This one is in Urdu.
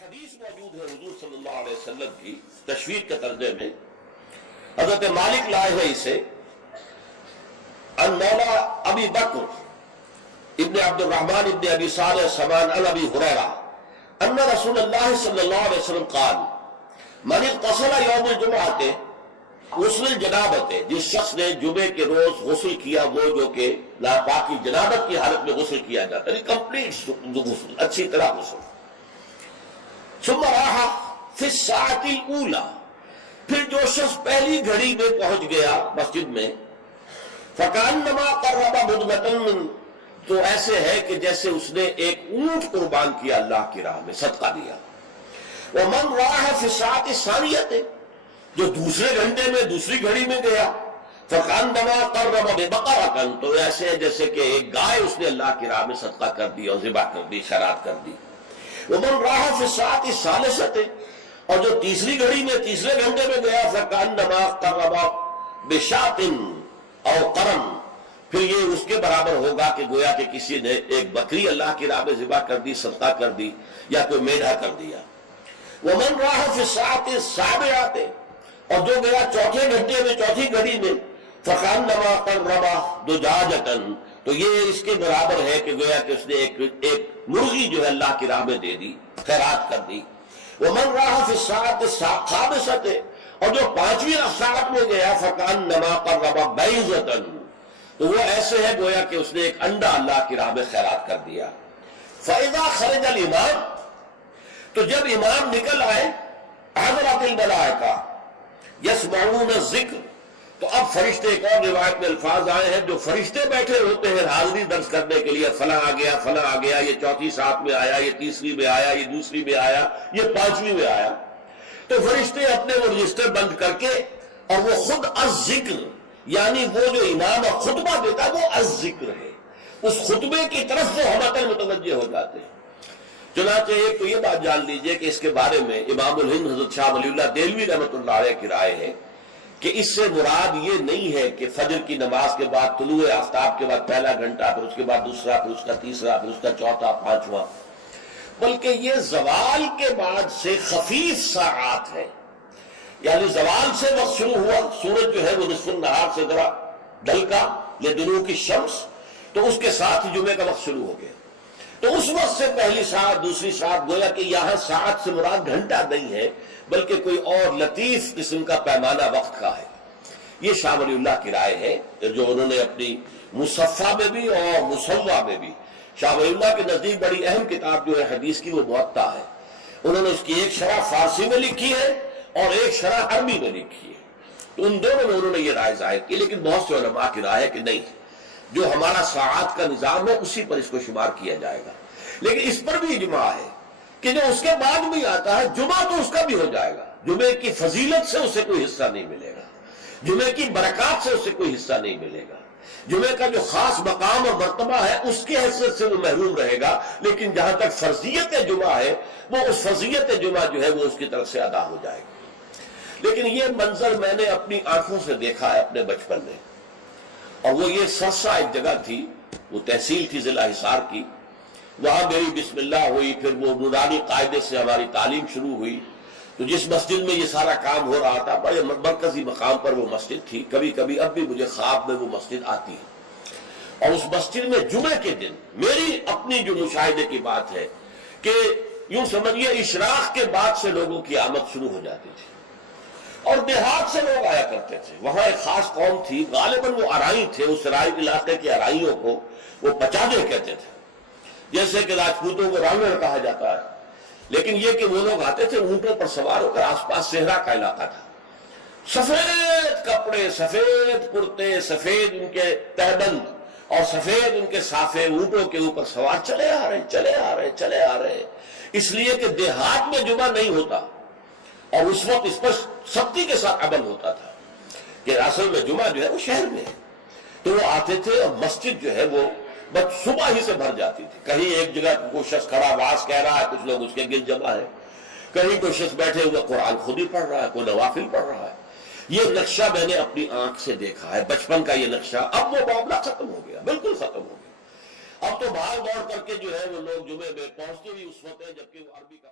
حدیث موجود ہے حضور صلی اللہ علیہ وسلم کی تشویق کے ترجمے میں، حضرت مالک لائے ہیں اسے ان مولا ابی بکر ابن عبد الرحمن ابن ابی صالح سمان عن ابی ہریرہ ان رسول اللہ صلی اللہ علیہ وسلم قال من اغتسل یوم الجمعہ غسل الجنابت، جس شخص نے جمعے کے روز غسل کیا، وہ جو کہ ناپاکی جنابت کی حالت میں غسل کیا جاتا ہے، کمپلیٹ غسل، اچھی طرح غسل، ثم راح فی الساعۃ الاولی، پھر جو شخص پہلی گھڑی میں پہنچ گیا مسجد میں، فکأنما قرب بدغۃ، تو ایسے ہے کہ جیسے اس نے ایک اونٹ قربان کیا اللہ کی راہ میں، صدقہ دیا۔ ومن راح فی الساعۃ الثانیۃ، جو دوسرے گھنٹے میں دوسری گھڑی میں گیا، فکأنما قرب ببقرۃ، تو ایسے ہے جیسے کہ ایک گائے اس نے اللہ کی راہ میں صدقہ کر دی اور ذبح کر دی، خیرات کر دی۔ ومن راح فی الساعۃ الثالثۃ، اور جو تیسری گھڑی میں تیسرے گھنٹے میں گیا، فکأنما قرب بشاۃ او قرن، پھر یہ اس کے برابر ہوگا کہ گویا کہ کسی نے ایک بکری اللہ کی راہ میں ذبح کر دی، صدقہ کر دی، یا کوئی میڈھا کر دیا۔ ومن راح فی الساعۃ السابعۃ، اور جو گیا چوتھے گھنٹے میں چوتھی گھڑی میں، فکأنما قرب دجاجۃ، تو یہ اس کے برابر ہے کہ گویا کہ اس نے ایک مرغی جو ہے اللہ کی راہ میں دے دی، خیرات کر دی۔ ومن راح فی الساعۃ الخامسۃ، اور جو پانچویں ساعت میں گیا، فکأنما قرب بیضۃ، تو وہ ایسے ہے گویا کہ اس نے ایک انڈا اللہ کی راہ میں خیرات کر دیا۔ فإذا خرج الامام، تو جب امام نکل آئے، حضرت الملائکہ یسمعون الذکر، تو اب فرشتے، ایک اور روایت میں الفاظ آئے ہیں جو فرشتے بیٹھے ہوتے ہیں حاضری درج کرنے کے لیے، فلاں آ گیا، فلاں آ گیا، یہ چوتھی ساتھ میں آیا، یہ تیسری میں آیا، یہ دوسری میں آیا، یہ پانچویں میں آیا، تو فرشتے اپنے وہ رجسٹر بند کر کے، اور وہ خود الذکر، یعنی وہ جو امام خطبہ دیتا وہ الذکر ہے، اس خطبے کی طرف وہ ہمتن متوجہ ہو جاتے ہیں۔ چنانچہ ایک تو یہ بات جان لیجئے کہ اس کے بارے میں امام الہند حضرت شاہ ولی اللہ دہلوی رحمۃ اللہ علیہ کی رائے ہے کہ اس سے مراد یہ نہیں ہے کہ فجر کی نماز کے بعد طلوع آفتاب کے بعد پہلا گھنٹہ، پھر اس کے بعد دوسرا، پھر اس کا تیسرا، پھر اس کا چوتھا، پانچواں، بلکہ یہ زوال کے بعد سے خفیف ساعات ہے، یعنی زوال سے وقت شروع ہوا، سورج جو ہے وہ نصف النہار سے ذرا ڈھل کا لدنو کی شمس، تو اس کے ساتھ ہی جمعے کا وقت شروع ہو گیا، تو اس وقت سے پہلی ساعت، دوسری ساعت، گویا کہ یہاں ساعت سے مراد گھنٹہ نہیں ہے بلکہ کوئی اور لطیف قسم کا پیمانہ وقت کا ہے۔ یہ شاہ ولی اللہ کی رائے ہے جو انہوں نے اپنی مصفہ میں بھی اور مصوہ میں بھی، شاہ ولی اللہ کے نزدیک بڑی اہم کتاب جو ہے حدیث کی وہ موطا ہے، انہوں نے اس کی ایک شرح فارسی میں لکھی ہے اور ایک شرح عربی میں لکھی ہے، تو ان دونوں میں انہوں نے یہ رائے ظاہر کی، لیکن بہت سے علماء کی رائے ہے کہ نہیں، جو ہمارا ساعات کا نظام ہے اسی پر اس کو شمار کیا جائے گا۔ لیکن اس پر بھی اجماع ہے کہ جو اس کے بعد بھی آتا ہے جمعہ تو اس کا بھی ہو جائے گا، جمعے کی فضیلت سے اسے کوئی حصہ نہیں ملے گا، جمعے کی برکات سے اسے کوئی حصہ نہیں ملے گا، جمعے کا جو خاص مقام اور مرتبہ ہے اس کی حیثیت سے وہ محروم رہے گا، لیکن جہاں تک فرضیت جمعہ ہے وہ اس فرضیت جمعہ جو ہے وہ اس کی طرف سے ادا ہو جائے گی۔ لیکن یہ منظر میں نے اپنی آنکھوں سے دیکھا ہے اپنے بچپن میں، اور وہ یہ سرسا ایک جگہ تھی، وہ تحصیل تھی ضلع حصار کی، وہاں میری بسم اللہ ہوئی، پھر وہ نورانی قاعدے سے ہماری تعلیم شروع ہوئی، تو جس مسجد میں یہ سارا کام ہو رہا تھا بڑے مرکزی مقام پر وہ مسجد تھی، کبھی کبھی اب بھی مجھے خواب میں وہ مسجد آتی ہے، اور اس مسجد میں جمعے کے دن میری اپنی جو مشاہدے کی بات ہے کہ یوں سمجھیے اشراق کے بعد سے لوگوں کی آمد شروع ہو جاتی تھی، اور دیہات سے لوگ آیا کرتے تھے، وہاں ایک خاص قوم تھی، غالباً وہ ارائی تھے، اس رائی علاقے کے ارائیوں کو وہ پچادے کہتے تھے، جیسے کہ راجپوتوں کو رانگڑ کہا جاتا ہے، لیکن یہ کہ وہ لوگ آتے تھے اونٹوں پر سوار ہو کر، آس پاس صحرا کا علاقہ تھا، سفید کپڑے، سفید کرتے، سفید ان کے تہبند اور سفید ان کے صافے، اونٹوں کے اوپر سوار چلے آ رہے چلے آ رہے چلے آ رہے، اس لیے کہ دیہات میں جمعہ نہیں ہوتا، اور اس وقت اس پر سختی کے ساتھ عمل ہوتا تھا کہ اصل میں جمعہ جو ہے وہ شہر میں ہے، تو وہ آتے تھے اور مسجد جو ہے وہ بس صبح ہی سے بھر جاتی تھی، کہیں ایک جگہ کوئی شخص کھڑا آواز کہہ رہا ہے، کچھ لوگ اس کے گرد جمع ہے، کہیں کوئی شخص بیٹھے ہوئے قرآن خود ہی پڑھ رہا ہے، کوئی نوافل پڑھ رہا ہے. یہ نقشہ میں نے اپنی آنکھ سے دیکھا ہے، بچپن کا یہ نقشہ. اب وہ معاملہ ختم ہو گیا، بالکل ختم ہو گیا. اب تو بھاگ دوڑ کر کے جو ہے وہ لوگ جمعے میں پہنچتے ہوئی اس وقت ہے جبکہ وہ عربی کا